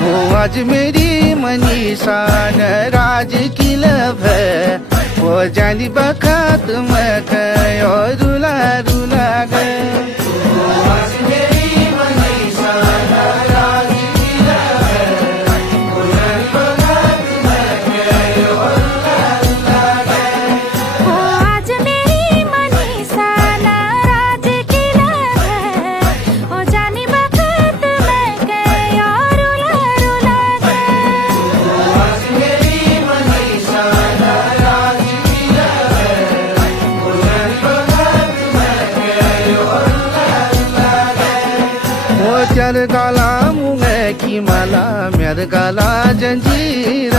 वो आज मेरी मनीषा नाराज की लब है वो जानी बखत में गए और रुला रुला गए चर गाला मुँह की माला मेर गाला जंजीर